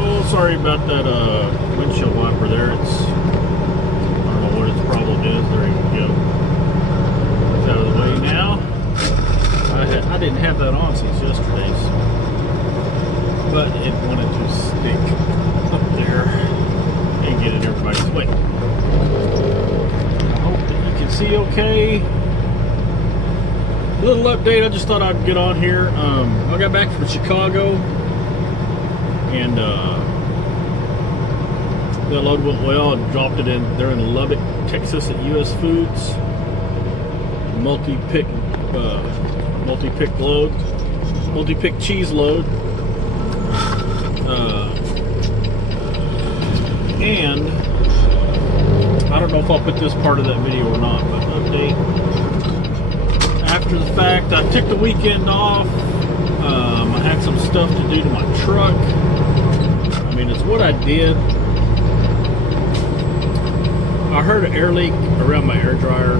Oh, sorry about that windshield wiper there. I don't know what its problem is. There you go. It's out of the way now. I didn't have that on since yesterday, but it wanted to stick up there and get in everybody's way. I hope that you can see okay. A little update. I just thought I'd get on here. I got back from Chicago, and the load went well. I dropped it in there in Lubbock, Texas, at U.S. Foods. Multi-pick load, multi-pick cheese load, and I don't know if I'll put this part of that video or not, but update. After the fact, I took the weekend off. I had some stuff to do to my truck. I mean, it's what I did. I heard an air leak around my air dryer.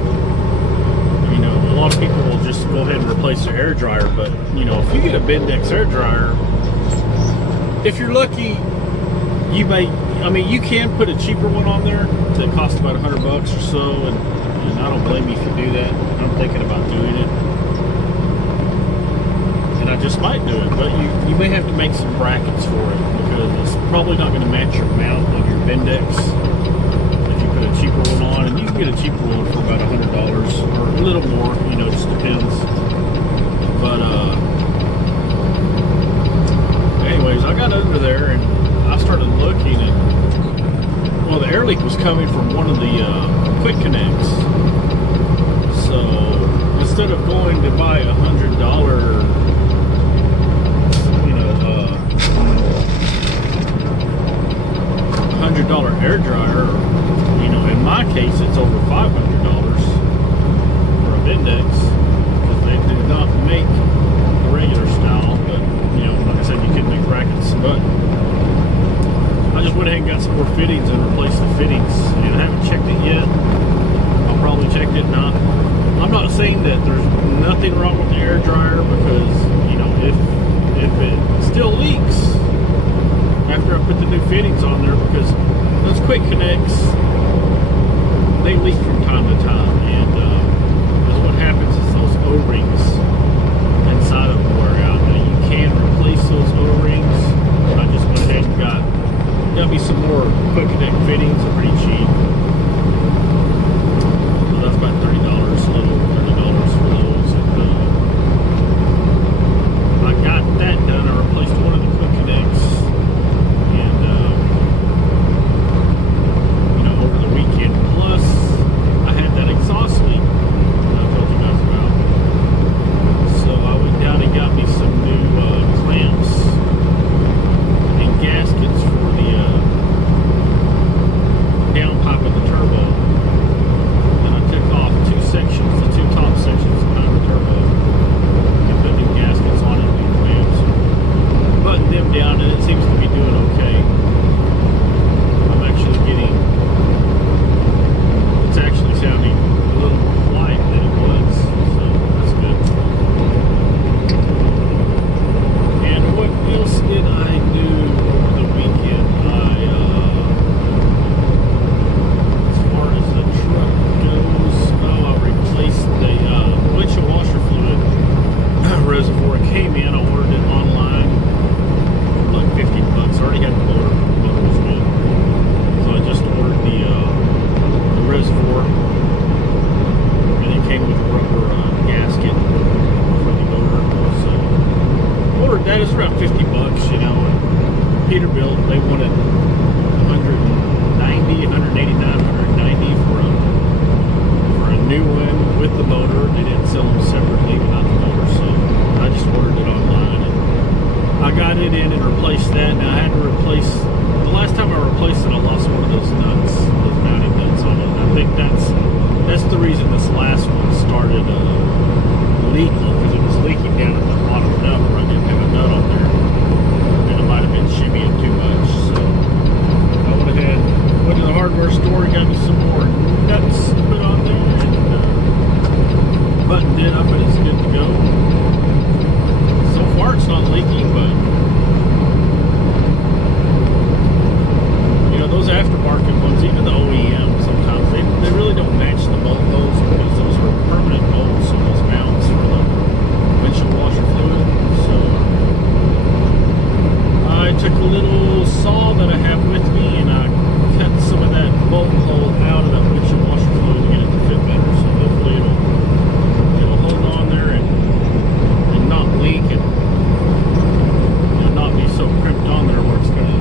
You know, a lot of people will just go ahead and replace their air dryer, but you know, if you get a Bendix air dryer, if you're lucky, you may. I mean, you can put a cheaper one on there that costs about $100 or so, and I don't blame you if you do that. I'm thinking about doing it, and I just might do it, but you may have to make some brackets for it because it's probably not going to match your mount on your Bendix. If you put a cheaper one on, and you can get a cheaper one for about $100 or a little more, you know, just depends. But anyways, I got under there and I started looking, and well, the air leak was coming from one of the quick connects. So instead of going to buy $100, you know, $100 air dryer, you know, in my case, it's over $500 for a Bendix because they do not make the regular style. But you know, like I said, you can make brackets, but I just went ahead and got some more fittings and replaced the fittings, and I haven't checked it yet. I'll probably check it. I'm not saying that there's nothing wrong with the air dryer, because you know, if it still leaks after I put the new fittings on there, because those quick connects, they leak from time to time, and that's what happens is those O-rings inside of them wear out. Now you can replace those O-rings. I just went ahead and got me some more quick connect fittings. They're pretty cheap. So that's about $30, a little $30 for those. And I got that done. I replaced one of the quick connects, and you know, over the weekend. Plus, I had that exhaust leak that I told you guys about. So I went down and got me some new clamps and gaskets for the downpipe of the turbo. And I took off two sections, the two top sections behind the turbo, and put new gaskets on it, new clamps, buttoned them down, and it seems to be doing okay. I'm actually getting, it's actually sounding a little more quiet than it was, so that's good. And what else did I do over the weekend? As far as the truck goes, I replaced the windshield washer fluid reservoir. It came in, I ordered it online for like $50. I already had the motor. The motor was good. So I just ordered the reservoir, and it came with a rubber gasket for the motor. So ordered that. It's around $50, you know. And Peterbilt, they wanted 190, 189, 190 for a new one with the motor. They didn't sell them separately without the motor, so I just ordered it online, and I got it in and replaced that. Now I had to replace, the last time I replaced it, I lost one of those nuts, those mounting nuts on it. I think that's the reason this last one started leaking, because it was leaking down at the bottom nut where I didn't have a nut on there, and it might have been shimmying too much. So I went ahead, went to the hardware store, got me some more nuts put on there, and buttoned it up, and it's good to go. So far it's not leaking, but aftermarket ones, even the OEM, sometimes they really don't match the bolt holes because those are permanent bolts on those mounts for the windshield washer fluid. So I took a little saw that I have with me and I cut some of that bolt hole out of that windshield washer fluid to get it to fit better. So hopefully it'll hold on there and not leak and not be so crimped on there where it's going to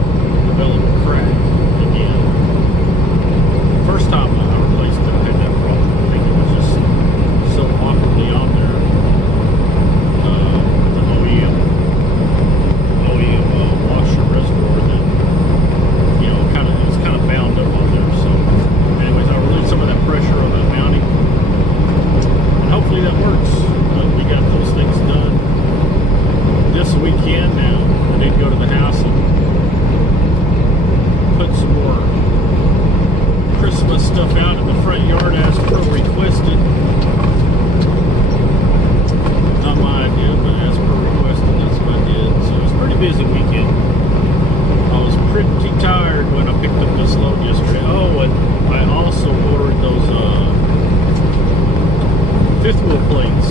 develop a crack again. First time I replaced it, I had that problem. I think it was just so awkwardly on there. The OEM washer reservoir that, you know, it was kind of bound up on there. So anyways, I relieved some of that pressure on that mounting. And hopefully that works. But we got those things done this weekend now. I need to go to the house and put some more Christmas stuff out in the front yard as per requested. Not my idea, but as per requested, that's what I did. So it was a pretty busy weekend. I was pretty tired when I picked up this load yesterday. Oh, and I also ordered those fifth wheel plates.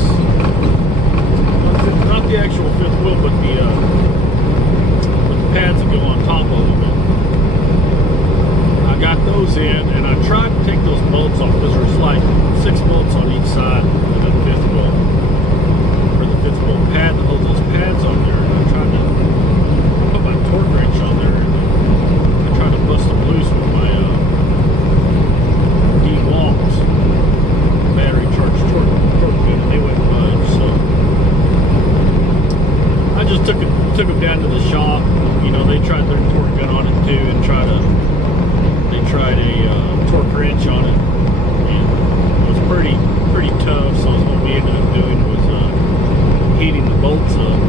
Not the actual fifth wheel, but the pads that go on top of them. I got those in, and I tried to take those bolts off because there's like 6 bolts on each side of the fifth wheel, or the fifth wheel pad that holds those pads on there. And I tried to put my torque wrench on there, and I tried to bust them loose with my DeWalt battery charged torque gun, and they wouldn't budge. So I just took them down to the shop. You know, they tried their torque gun on it too, and they tried a torque wrench on it, and it was pretty tough. So what we ended up doing was heating the bolts up.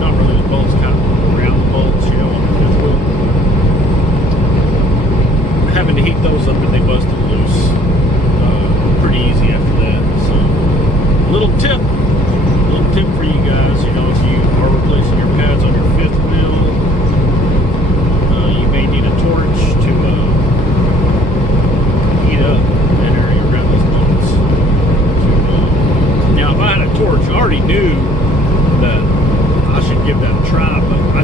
Not really the bolts, kind of around the bolts, you know, on the fifth wheel. Having to heat those up, and they busted loose pretty easy after that. So little tip for you guys, you know, if you are replacing your pads on your fifth wheel, you may need a torch to heat up that area around those bolts. Now, if I had a torch, I already knew that I should give that a try, but I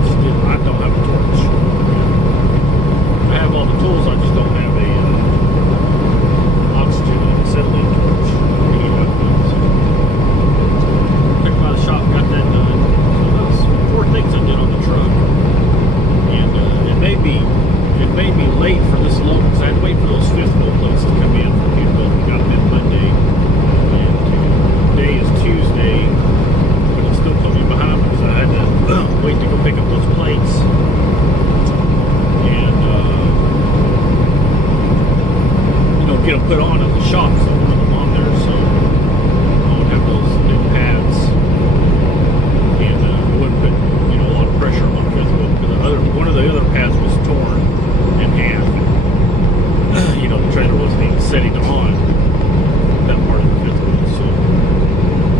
don't have a torch. I have all the tools, I just don't have a oxygen and acetylene torch to heat up with. So took by the shop, got that done. So that's 4 things I did on the truck. And it may be late for this load because I had to wait for those fifth wheel plates to come in from Peterbilt. We got them in Monday, and today is Tuesday, but it still put me behind because I had to wait to go pick up those plates. And you know, get them put on at the shop, so I wanted them on there, so I would have those new pads, and it wouldn't put, you know, a lot of pressure on my fifth wheel because one of the other pads was torn in half. You know, the trailer wasn't even setting on that part of the fifth wheel, so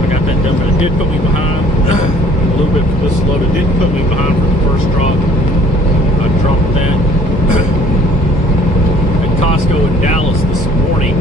I got that done. But it did put me behind a little bit for this load. It didn't put me behind for the first drop. I dropped that at Costco in Dallas this morning.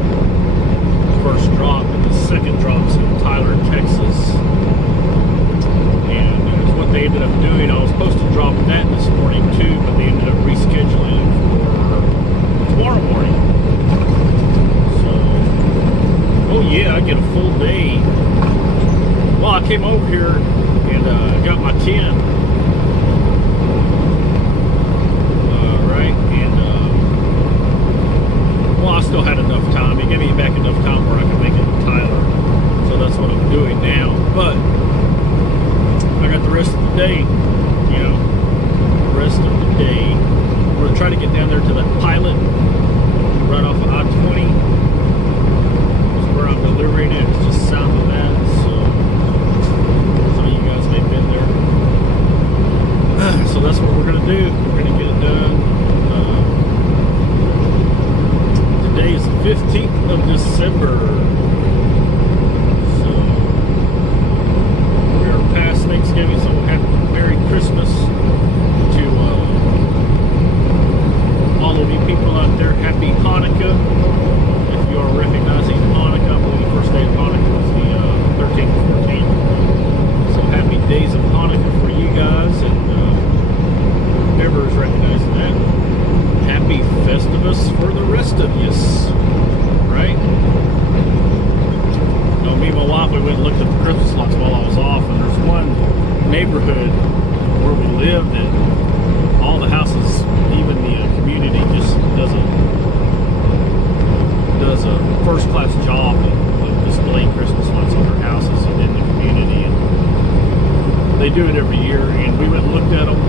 do it every year, and we went and looked at them,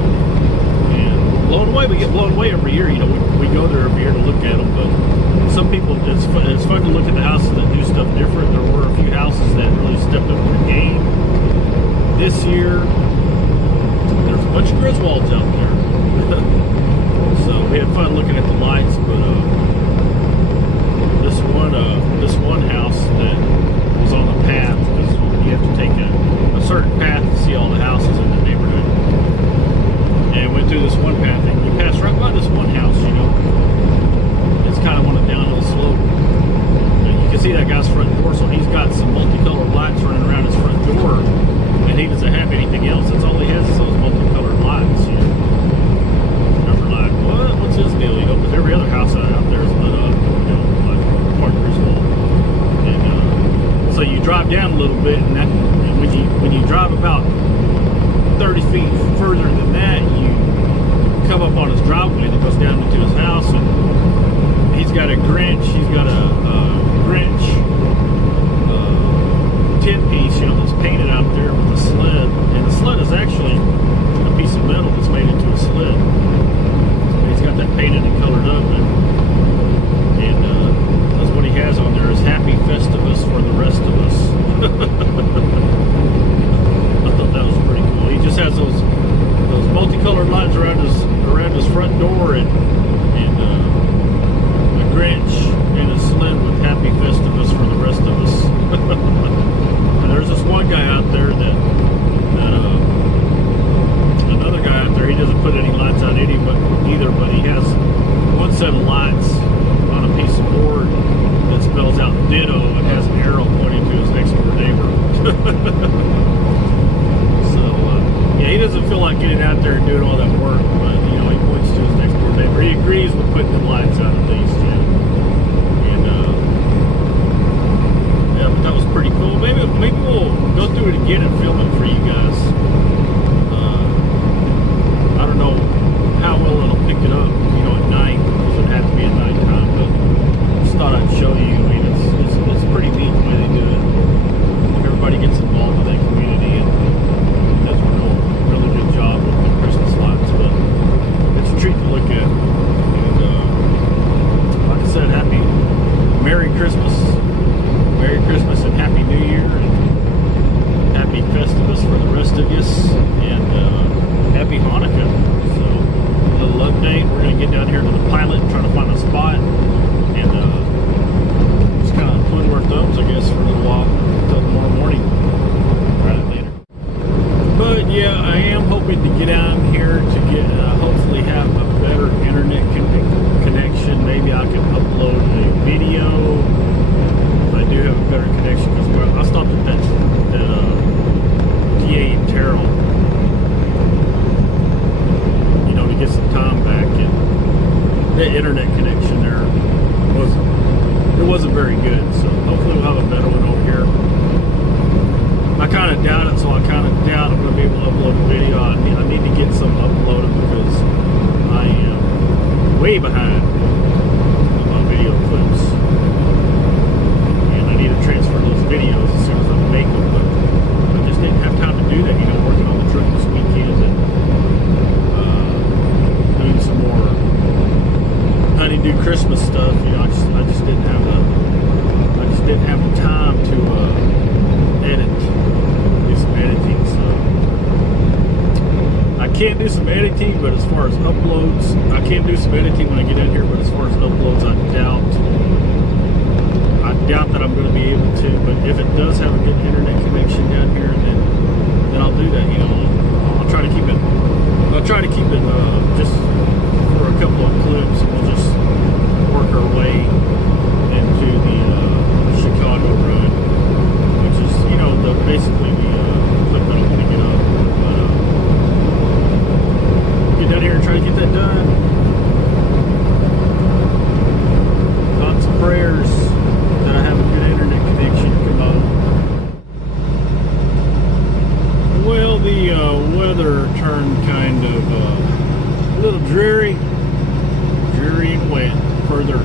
and we're blown away. We get blown away every year. You know, we go there every year to look at them, but some people, it's fun to look at the houses that do stuff different. There were a few houses that really stepped up their game this year. There's a bunch of Griswolds out there. So we had fun looking at the lights, but this one house that was on the path, because you have to take a certain path to see all the houses in the neighborhood. And went through this one path, and we passed right by this one house, you know. It's kind of on a downhill slope. And you can see that guy's front door, so he's got some multicolored lights running around his front door, and he doesn't have anything else. That's all he has is those multicolored lights, you know. And we're like, what's his deal, you know? Because every other house out there is lit up, you know, like Park Griswold. And so you drive down a little bit, and when you drive about 30 feet further than that, you come up on his driveway that goes down into his house, and he's got a Grinch. He's got a Grinch 10-piece, you know, that's painted out there with a sled, and the sled is actually a piece of metal that's made into a sled. And he's got that painted and colored up, and that's what he has on there is "Happy Festivus for the rest of us." I thought that was pretty cool. He just has those multicolored lights around his front door, and a Grinch and a sled with "Happy Festivus for the rest of us." And there's this one guy out there that another guy out there. He doesn't put any lights out either, but he has one set of lights on a piece of board that spells out "Ditto" and has an arrow pointing to his next door neighbor. Yeah, he doesn't feel like getting out there and doing all that work, but you know, he points to his next door neighbor. He agrees with putting the lights out at least, yeah. And yeah, but that was pretty cool. Maybe we'll go through it again and film it for you guys. I don't know how well it'll pick it up, you know, at night, because it had to be at nighttime. But I just thought I'd show you. I mean, it's pretty neat the way they do it. Everybody gets involved with that community and does a really good job with the Christmas lights, but it's a treat to look at. And like I said, Merry Christmas and Happy New Year, and Happy Festivus for the rest of you, and Happy Hanukkah. So a little update. We're going to get down here to the pilot and try to find a spot, and just kind of twiddle our thumbs, I guess, for a little while until tomorrow morning. Right later. But yeah, I am hoping to get down here to get hopefully have a better internet connection. Maybe I can upload a video if I do have a better connection. Because I stopped at that DA in Terrell, you know, to get some time back, and the internet connection there wasn't very good. So hopefully we'll have a better one over here. I kind of doubt it, so I kind of doubt I'm going to be able to upload a video. I need to get some uploaded because I am way behind on my video clips, and I need to transfer those videos as soon as I make them. But I just didn't have time to do that. You know, working on the truck this weekend and doing some more honeydew Christmas stuff. You know, I just didn't have the time to edit. Editing, so I can do some editing, but as far as uploads, I can do some editing when I get in here, but as far as uploads, I doubt that I'm going to be able to. But if it does have a good internet connection down here, then I'll do that. You know, I'll try to keep it just for a couple of clips, and we'll just work our way into the Chicago run, which is, you know, basically the clip that I'm going to get up. But get down here and try to get that done. Thoughts and prayers that I have a good internet connection to come on. Well, the weather turned kind of a little dreary and wet further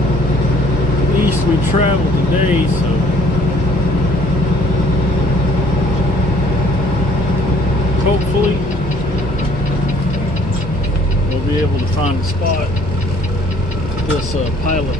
east we traveled today, so hopefully we'll be able to find a spot. This pilot.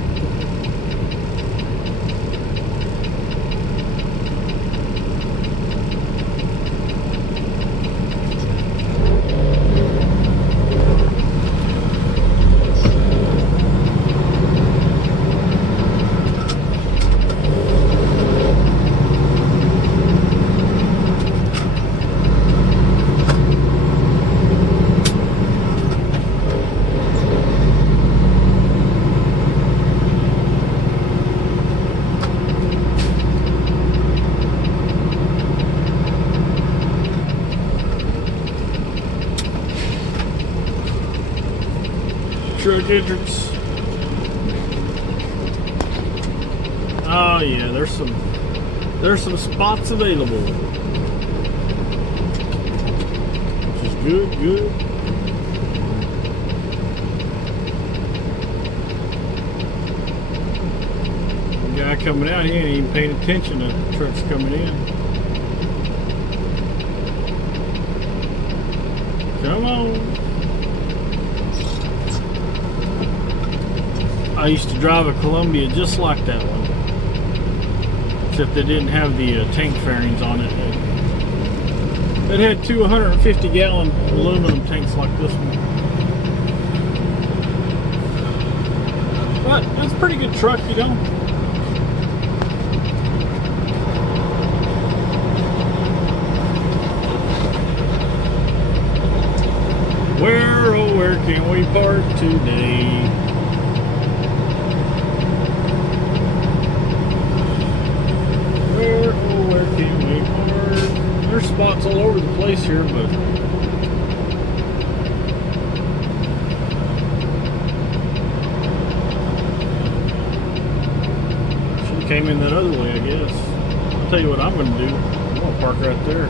Truck entrance. Oh yeah, there's some spots available, which is good. The guy coming out, he ain't even paying attention to the trucks coming in. Come on. I used to drive a Columbia just like that one, except they didn't have the tank fairings on it. It had two 150-gallon aluminum tanks like this one. But that's a pretty good truck, you know. Where, oh where can we park today? Where can we park? There's spots all over the place here, but should have came in that other way, I guess. I'll tell you what I'm going to do. I'm going to park right there.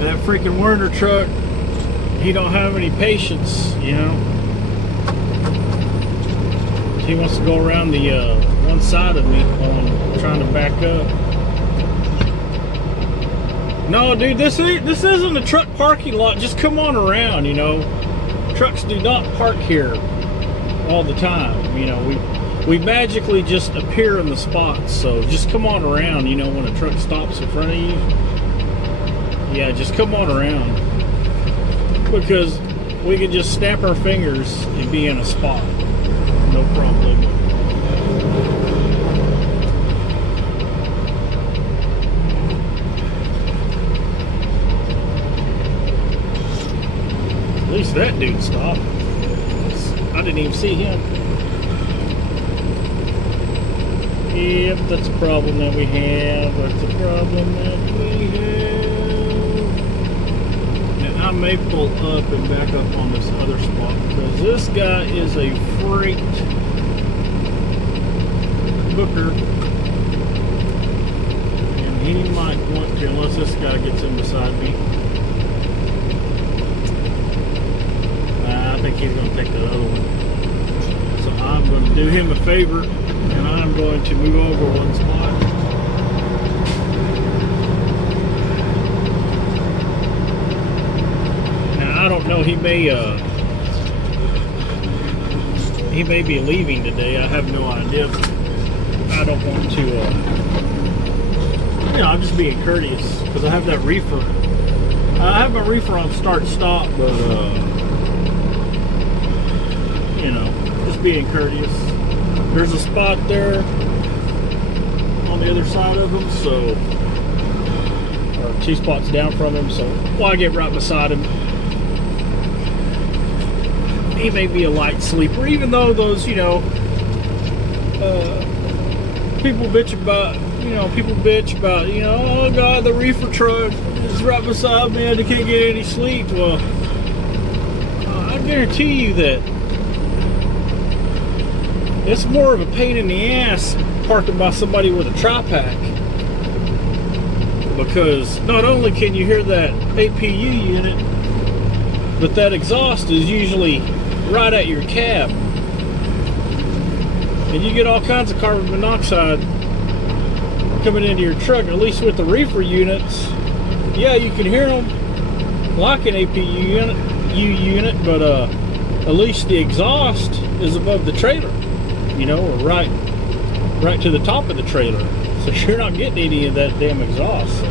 That freaking Werner truck, he don't have any patience, you know. He wants to go around the one side of me while I'm trying to back up. No, dude, this isn't a truck parking lot. Just come on around, you know. Trucks do not park here all the time, you know. We magically just appear in the spots, so just come on around, you know, when a truck stops in front of you. Yeah, just come on around, because we can just snap our fingers and be in a spot. No problem. At least that dude stopped. I didn't even see him. Yep, that's a problem that we have. That's a problem that we have. I may pull up and back up on this other spot, because this guy is a freight booker, and he might want to, unless this guy gets in beside me. I think he's going to take that other one, so I'm going to do him a favor, and I'm going to move over one spot. I don't know, he may be leaving today. I have no idea. I don't want to, you know, I'm just being courteous, because I have that reefer. I have my reefer on start-stop, but, you know, just being courteous. There's a spot there on the other side of him, so, or 2 spots down from him, so while I get right beside him, he may be a light sleeper, even though those, you know, people bitch about, you know, oh God, the reefer truck is right beside me, I can't get any sleep. Well, I guarantee you that it's more of a pain in the ass parking by somebody with a tri-pack, because not only can you hear that APU unit but that exhaust is usually right at your cab, and you get all kinds of carbon monoxide coming into your truck. At least with the reefer units, yeah, you can hear them like an APU unit, but at least the exhaust is above the trailer, you know, or right to the top of the trailer, so you're not getting any of that damn exhaust. So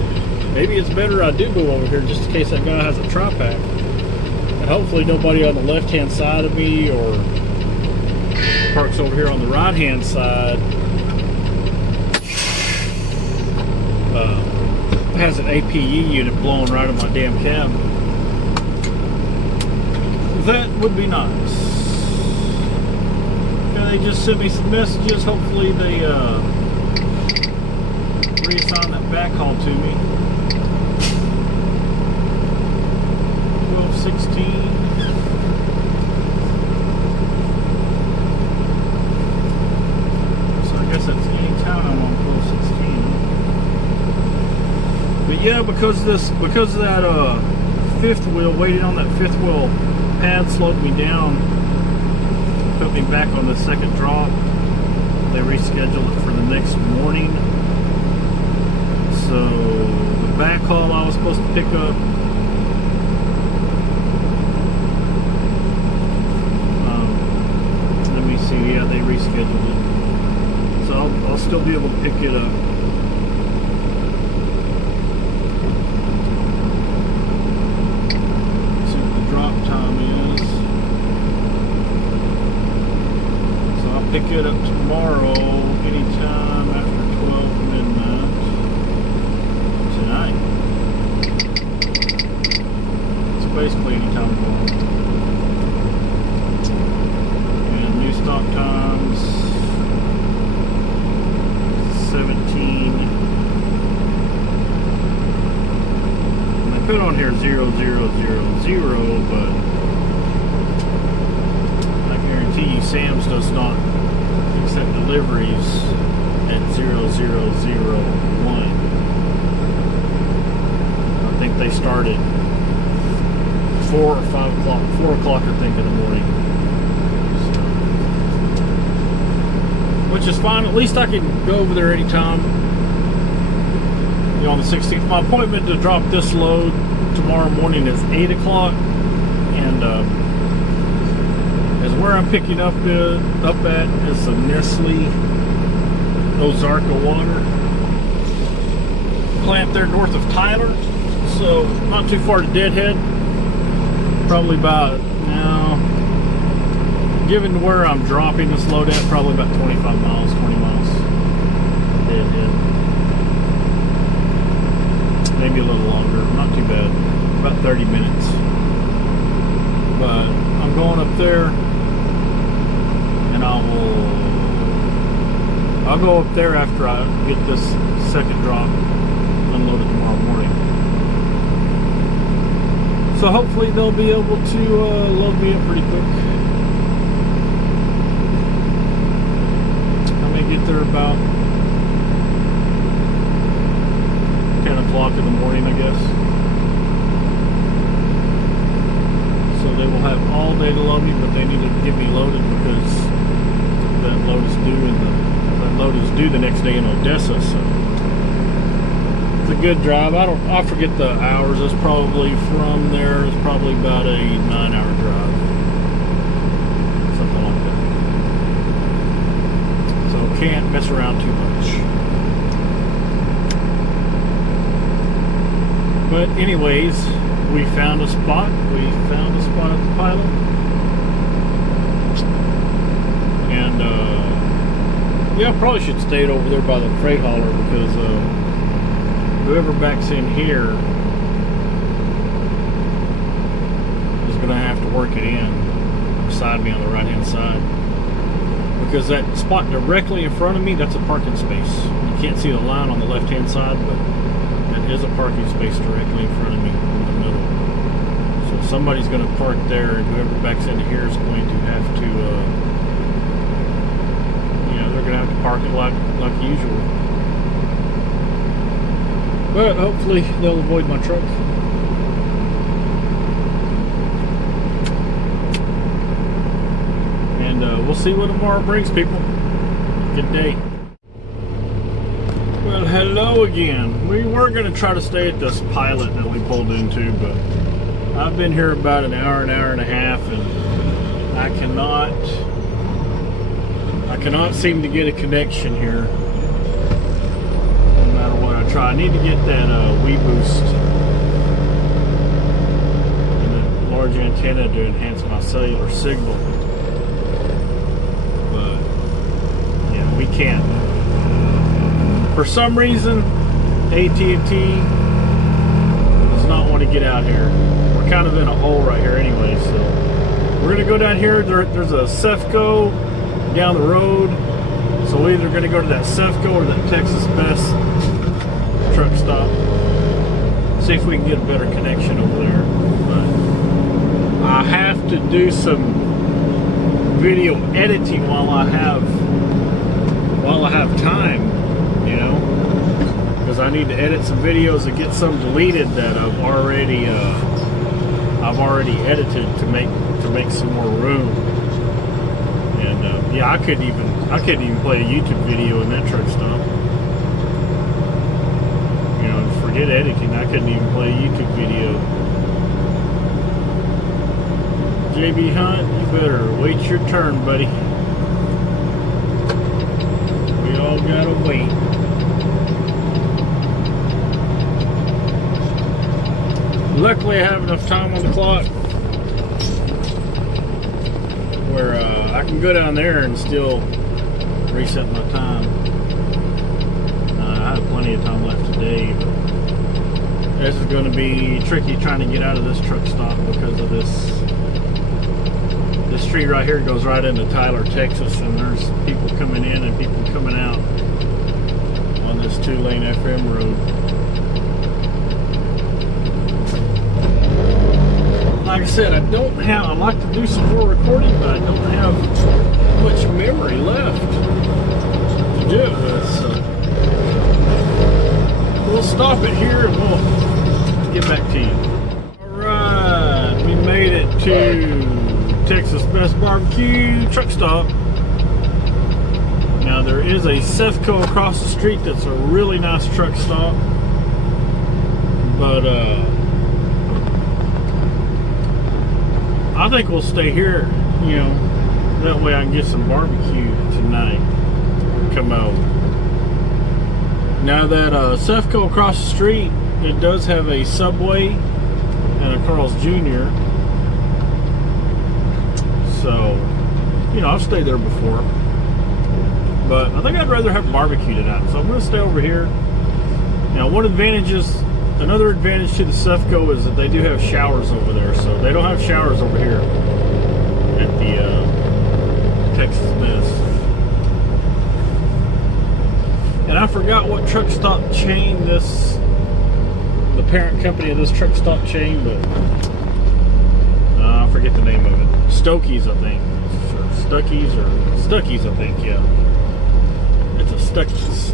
maybe it's better I do go over here just in case that guy has a tri-pack, and hopefully nobody on the left hand side of me or parks over here on the right hand side has an APU unit blowing right in my damn cab. That would be nice. Okay, they just sent me some messages. Hopefully they reassign that backhaul to me. 1216. So I guess that's any time I'm on 1216. But yeah, because of that fifth wheel, waiting on that fifth wheel pad slowed me down, put me back on the second drop. They rescheduled it for the next morning. So the backhaul I was supposed to pick up, let me see, yeah, they rescheduled it. So I'll still be able to pick it up. Pick it up tomorrow, anytime after 12 midnight tonight. It's basically anytime tomorrow. And new stock times 17. And I put on here 0000, but I guarantee you Sam's does not accept deliveries at 0001. I think they start at 4 or 5 o'clock, 4 o'clock I think in the morning. So, which is fine. At least I can go over there anytime. You know, on the 16th. My appointment to drop this load tomorrow morning is 8 o'clock, and where I'm picking up at is some Nestle Ozarka water plant there north of Tyler, so not too far to Deadhead. Probably about, now, given where I'm dropping this load at, probably about 25 miles, 20 miles to Deadhead. Maybe a little longer, not too bad, about 30 minutes. But I'm going up there, and I'll go up there after I get this second drop unloaded tomorrow morning. So hopefully they'll be able to load me up pretty quick. I may get there about 10 o'clock in the morning, I guess. So they will have all day to load me, but they need to get me loaded because that load is due the next day in Odessa. So it's a good drive. I forget the hours. It's probably from there. It's probably about a 9-hour drive, something like that. So can't mess around too much. But anyways, we found a spot. We found a spot at the pilot. And yeah, I probably should stay over there by the freight hauler because whoever backs in here is going to have to work it in beside me on the right hand side, because that spot directly in front of me, that's a parking space. You can't see the line on the left hand side, but that is a parking space directly in front of me in the middle. So somebody's going to park there, and whoever backs into here is going to have to they're going to have to park it like usual. But hopefully they'll avoid my truck. we'll see what tomorrow brings, people. Good day. Well, hello again. We were going to try to stay at this pilot that we pulled into, but I've been here about an hour and a half, and I cannot seem to get a connection here. No matter what I try, I need to get that WeBoost and a large antenna to enhance my cellular signal. But yeah, we can't. For some reason, AT&T does not want to get out here. We're kind of in a hole right here anyway, so we're going to go down here. There's a Cefco down the road, so we're either going to go to that Cefco or that Texas Best truck stop. See if we can get a better connection over there. But I have to do some video editing while I have time. You know, because I need to edit some videos and get some deleted that I've already edited to make some more room. And yeah, I couldn't even play a YouTube video in that truck stop. You know, forget editing. I couldn't even play a YouTube video. JB Hunt, you better wait your turn, buddy. We all gotta wait. Luckily, I have enough time on the clock where I can go down there and still reset my time. I have plenty of time left today, but this is going to be tricky trying to get out of this truck stop because of this street right here goes right into Tyler, Texas, and there's people coming in and people coming out on this 2-lane FM road. Like I said, I like to do some more recording, but I don't have much memory left to do it with, so we'll stop it here and we'll get back to you. Alright, we made it to Texas Best Barbecue truck stop. Now there is a Cefco across the street that's a really nice truck stop, but I think we'll stay here, you know, that way I can get some barbecue tonight. Come out. Now that Cefco across the street, it does have a Subway and a Carl's Jr. So, you know, I've stayed there before. But I think I'd rather have barbecue tonight, so I'm going to stay over here. Now, another advantage to the Cefco is that they do have showers over there, so they don't have showers over here at the Texas Best. And I forgot what truck stop chain the parent company of this truck stop chain, but I forget the name of it. Stuckey's, I think. Stuckey's, I think, yeah. It's a Stuckey's.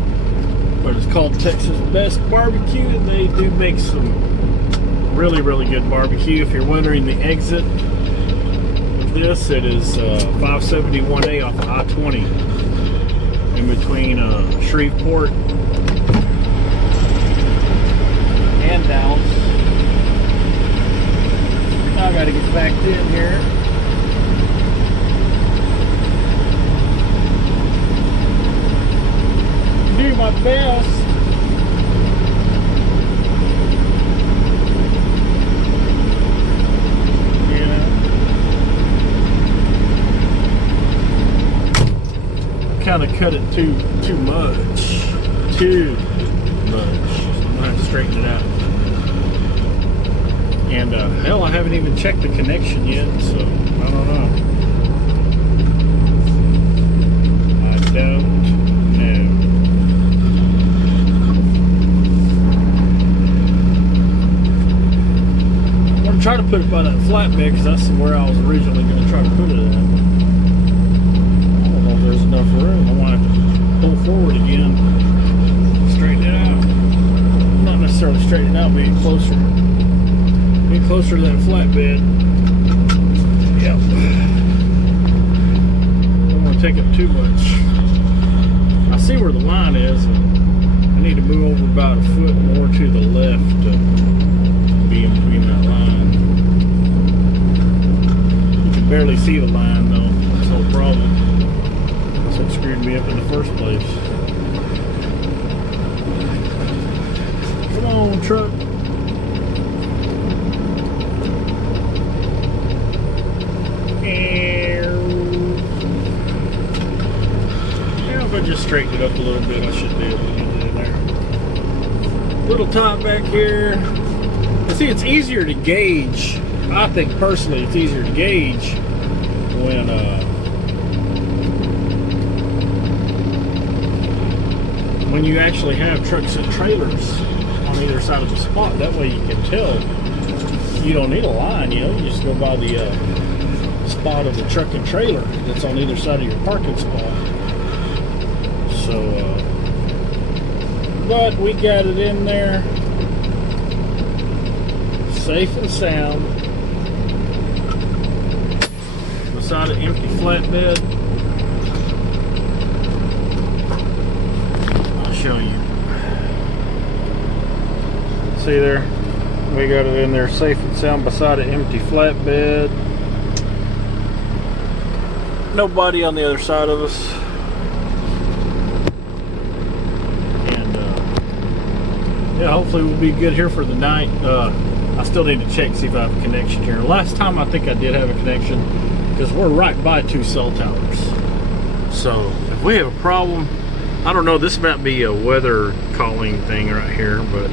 But it's called Texas Best Barbecue, and they do make some really, really good barbecue. If you're wondering the exit of this, it is 571A off of I-20 in between Shreveport and Dallas. Now I gotta get back in here. Do my best. Yeah. Kind of cut it too much. Too much. I'm gonna have to straighten it out. And hell, I haven't even checked the connection yet, so I don't know. I don't know. Try to put it by that flatbed because that's where I was originally going to try to put it at. I don't know if there's enough room. I want to pull forward again, straighten it out. Not necessarily straighten it out, being closer to that flatbed. Yep. take up too much. I see where the line is, and I need to move over about a foot more to the left to be in between that line. You can barely see the line though. That's the whole problem. That's what screwed me up in the first place. Come on, truck. If I just straighten it up a little bit, I should be able to get it in there. Little top back here. See, it's easier to gauge. I think personally, it's easier to gauge when you actually have trucks and trailers on either side of the spot. That way, you can tell. You don't need a line, you know. You just go by the spot of the truck and trailer that's on either side of your parking spot. So, but we got it in there, safe and sound, beside an empty flatbed. I'll show you. See there? We got it in there, safe and sound, beside an empty flatbed. Nobody on the other side of us. Yeah, hopefully we'll be good here for the night. I still need to check, see if I have a connection here. Last time I think I did have a connection, because we're right by 2 cell towers. So if we have a problem, I don't know, this might be a weather calling thing right here, but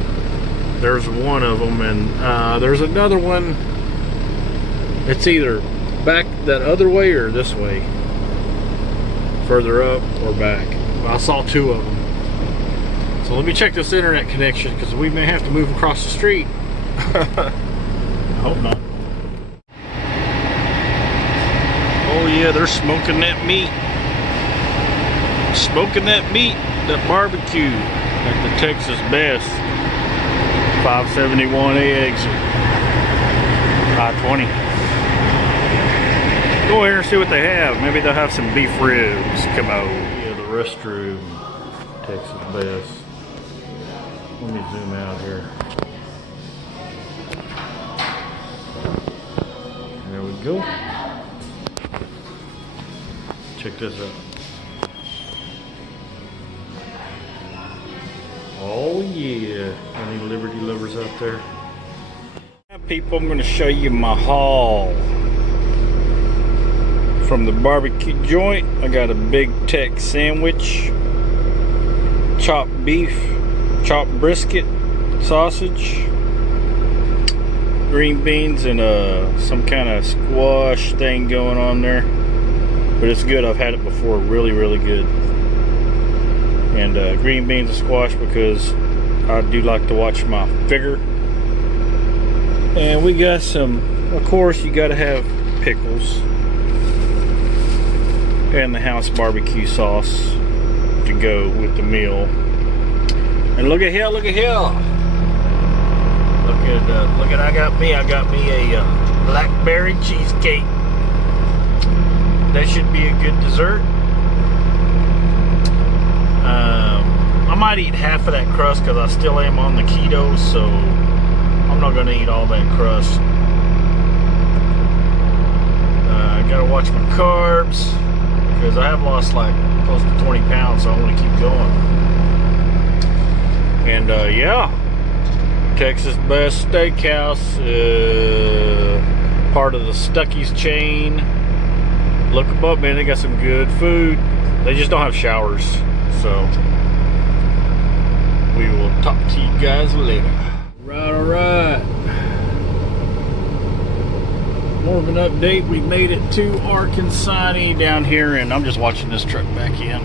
there's one of them, and there's another one. It's either back that other way or this way, further up or back. I saw 2 of them. So let me check this internet connection, because we may have to move across the street. I hope not. Oh yeah, they're smoking that meat. Smoking that meat, that barbecue at the Texas Best. 571 exit. I-20. Go here and see what they have. Maybe they'll have some beef ribs. Come on. Yeah, the restroom. Texas Best. Let me zoom out here. There we go. Check this out. Oh yeah. Any Liberty lovers out there? Now, people, I'm going to show you my haul. From the barbecue joint, I got a Big Tex sandwich, chopped beef, chopped brisket, sausage, green beans, and some kind of squash thing going on there. But it's good. I've had it before. Really, really good. And green beans and squash, because I do like to watch my figure. And we got some, of course, you got to have pickles. And the house barbecue sauce to go with the meal. And look at here, look at here. Look at, I got me a blackberry cheesecake. That should be a good dessert. I might eat half of that crust, because I still am on the keto, so I'm not gonna eat all that crust. I gotta watch my carbs, because I have lost like close to 20 pounds, so I want to keep going. And yeah, Texas Best Steakhouse, part of the Stuckey's chain. Look above, man, they got some good food. They just don't have showers, so we will talk to you guys later. All right. More of an update. We made it to Arkansas down here, and I'm just watching this truck back in.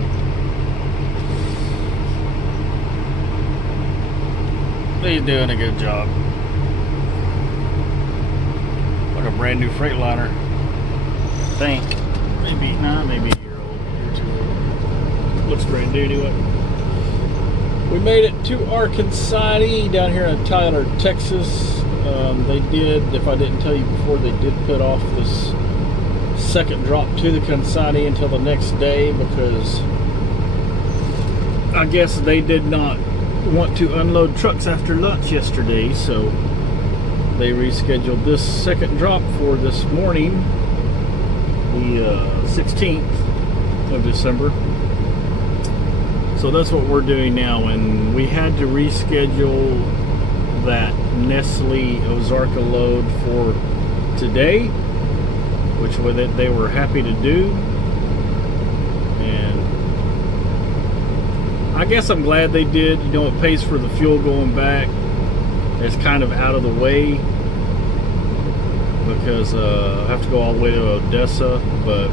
He's doing a good job. Like a brand new Freightliner, I think. Maybe, nah, maybe a year old, year or 2 old. Looks brand new anyway. We made it to Arkansas down here in Tyler, Texas. They did, if I didn't tell you before, they did put off this second drop to the consignee until the next day because I guess they did not want to unload trucks after lunch yesterday, so they rescheduled this second drop for this morning, the 16th of December. So that's what we're doing now, and we had to reschedule that Nestle Ozarka load for today, which they were happy to do. And I guess I'm glad they did. You know, it pays for the fuel going back. It's kind of out of the way because I have to go all the way to Odessa, but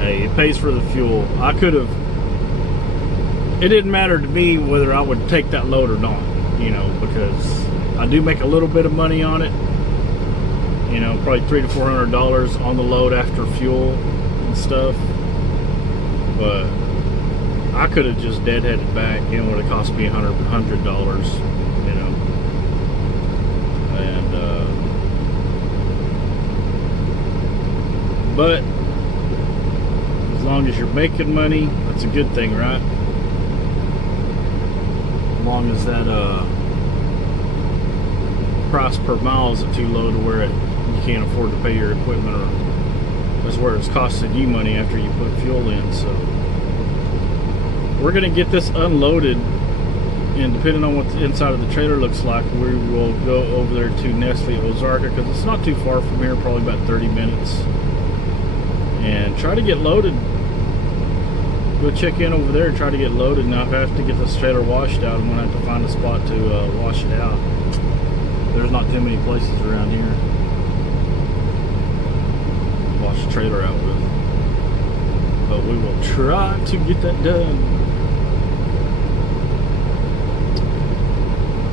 hey, it pays for the fuel. It didn't matter to me whether I would take that load or not, you know, because I do make a little bit of money on it, you know, probably $300 to $400 on the load after fuel and stuff. But I could have just deadheaded back, you know, it would have cost me $100, you know. And but as long as you're making money, that's a good thing, right? As long as that price per mile isn't too low to where you can't afford to pay your equipment, or that's where it's costing you money after you put fuel in. So we're gonna get this unloaded, and depending on what the inside of the trailer looks like, we will go over there to Nestle Ozarka, because it's not too far from here, probably about 30 minutes, and try to get loaded. Go check in over there and try to get loaded. Now if I have to get this trailer washed out, I'm gonna have to find a spot to wash it out. There's not too many places around here to wash the trailer out with, but we will try to get that done.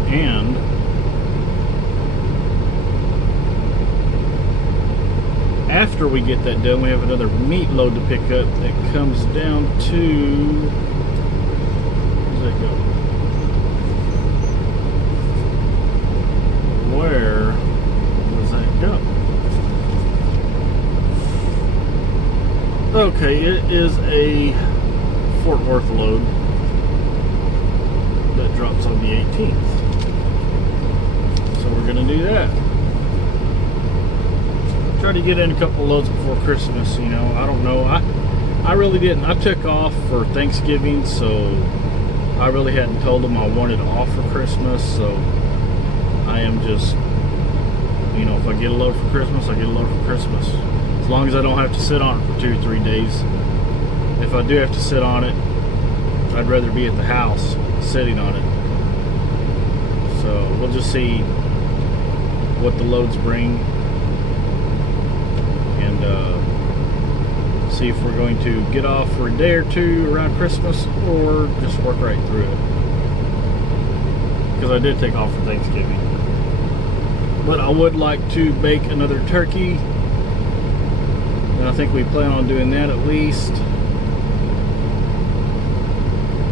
And after we get that done, we have another meat load to pick up that comes down to, where's that go? Where does that go? Okay, it is a Fort Worth load that drops on the 18th. So we're gonna do that. Try to get in a couple loads before Christmas, you know. I don't know. I really didn't. I took off for Thanksgiving, so I really hadn't told them I wanted off for Christmas. So I am just, you know, if I get a load for Christmas, I get a load for Christmas. As long as I don't have to sit on it for 2 or 3 days. If I do have to sit on it, I'd rather be at the house sitting on it. So we'll just see what the loads bring, and see if we're going to get off for a day or two around Christmas or just work right through it, because I did take off for Thanksgiving. But I would like to bake another turkey, and I think we plan on doing that at least.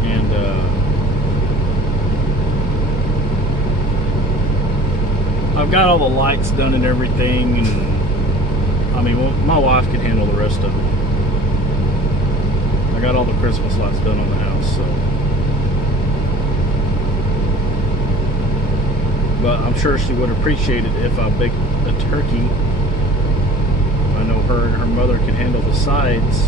And I've got all the lights done and everything, and I mean, well, my wife can handle the rest of it. I got all the Christmas lights done on the house, so. But I'm sure she would appreciate it if I baked a turkey. I know her and her mother can handle the sides.